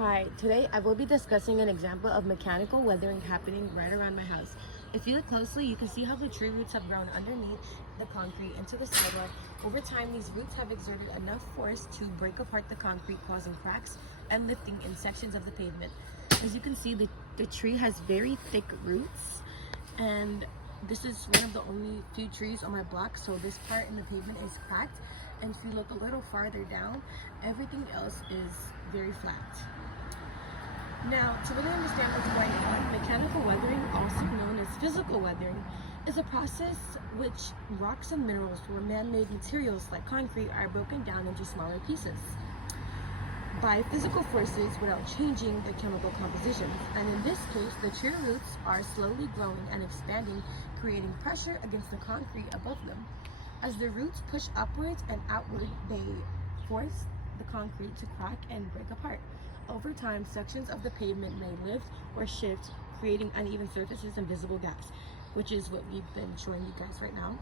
Hi, today I will be discussing an example of mechanical weathering happening right around my house. If you look closely, you can see how the tree roots have grown underneath the concrete into the sidewalk. Over time, these roots have exerted enough force to break apart the concrete, causing cracks and lifting in sections of the pavement. As you can see, the tree has very thick roots, and this is one of the only few trees on my block, so this part in the pavement is cracked. And if you look a little farther down, everything else is very flat. Now, to really understand what's going on, mechanical weathering, also known as physical weathering, is a process which rocks and minerals or man-made materials like concrete are broken down into smaller pieces by physical forces without changing the chemical compositions. And in this case, the tree roots are slowly growing and expanding, creating pressure against the concrete above them. As the roots push upwards and outward, they force the concrete to crack and break apart. Over time, sections of the pavement may lift or shift, creating uneven surfaces and visible gaps, which is what we've been showing you guys right now.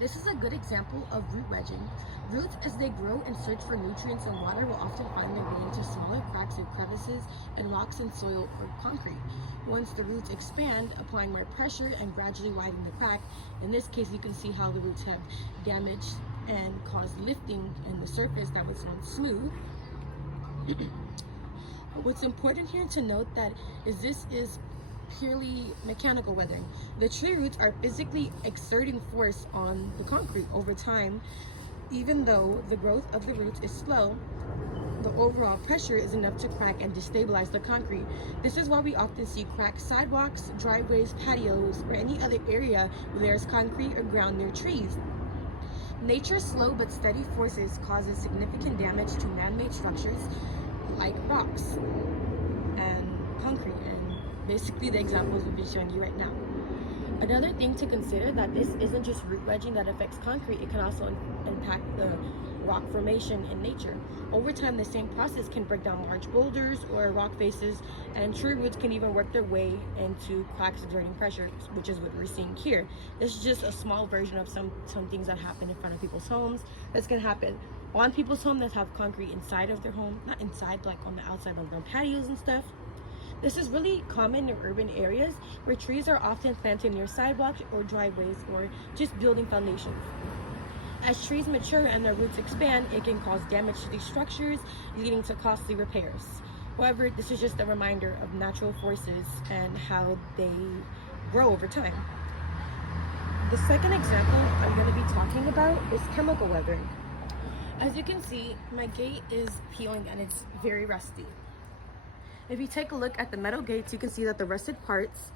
This is a good example of root wedging. Roots, as they grow and search for nutrients and water, will often find their way into smaller cracks or crevices in rocks and soil or concrete. Once the roots expand, applying more pressure and gradually widen the crack. In this case, you can see how the roots have damaged and caused lifting in the surface that was once smooth. What's important here to note that this is purely mechanical weathering. The tree roots are physically exerting force on the concrete over time. Even though the growth of the roots is slow, the overall pressure is enough to crack and destabilize the concrete. This is why we often see cracked sidewalks, driveways, patios, or any other area where there's concrete or ground near trees. Nature's slow but steady forces causes significant damage to man-made structures like rocks and concrete, and basically the examples we've been showing you right now. Another thing to consider that this isn't just root wedging that affects concrete, it can also impact the rock formation in nature. Over time, the same process can break down large boulders or rock faces, and tree roots can even work their way into cracks exerting pressure, which is what we're seeing here. This is just a small version of some things that happen in front of people's homes. This can happen on people's home that have concrete inside of their home, not inside, like on the outside of their patios and stuff. This is really common in urban areas where trees are often planted near sidewalks or driveways or just building foundations. As trees mature and their roots expand, it can cause damage to these structures, leading to costly repairs. However, this is just a reminder of natural forces and how they grow over time. The second example I'm going to be talking about is chemical weathering. As you can see, my gate is peeling and it's very rusty. If you take a look at the metal gates, you can see that the rusted parts,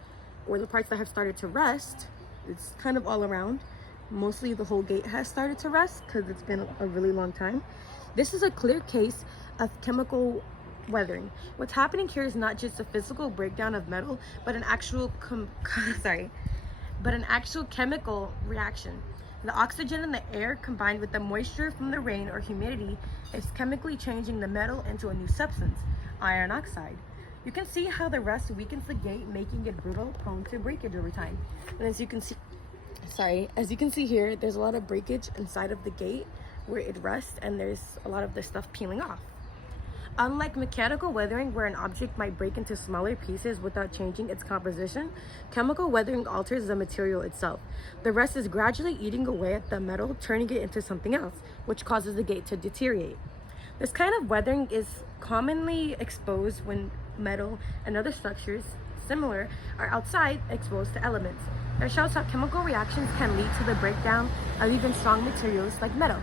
or the parts that have started to rust, it's kind of all around. Mostly the whole gate has started to rust because it's been a really long time. This is a clear case of chemical weathering. What's happening here is not just a physical breakdown of metal, but an actual chemical reaction. The oxygen in the air combined with the moisture from the rain or humidity is chemically changing the metal into a new substance, iron oxide. You can see how the rust weakens the gate, making it brittle, prone to breakage over time. And as you can see here, there's a lot of breakage inside of the gate where it rusts, and there's a lot of the stuff peeling off. Unlike mechanical weathering, where an object might break into smaller pieces without changing its composition, chemical weathering alters the material itself. The rust is gradually eating away at the metal, turning it into something else, which causes the gate to deteriorate. This kind of weathering is commonly exposed when metal and other structures similar are outside exposed to elements. It shows how chemical reactions can lead to the breakdown of even strong materials like metal.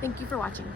Thank you for watching.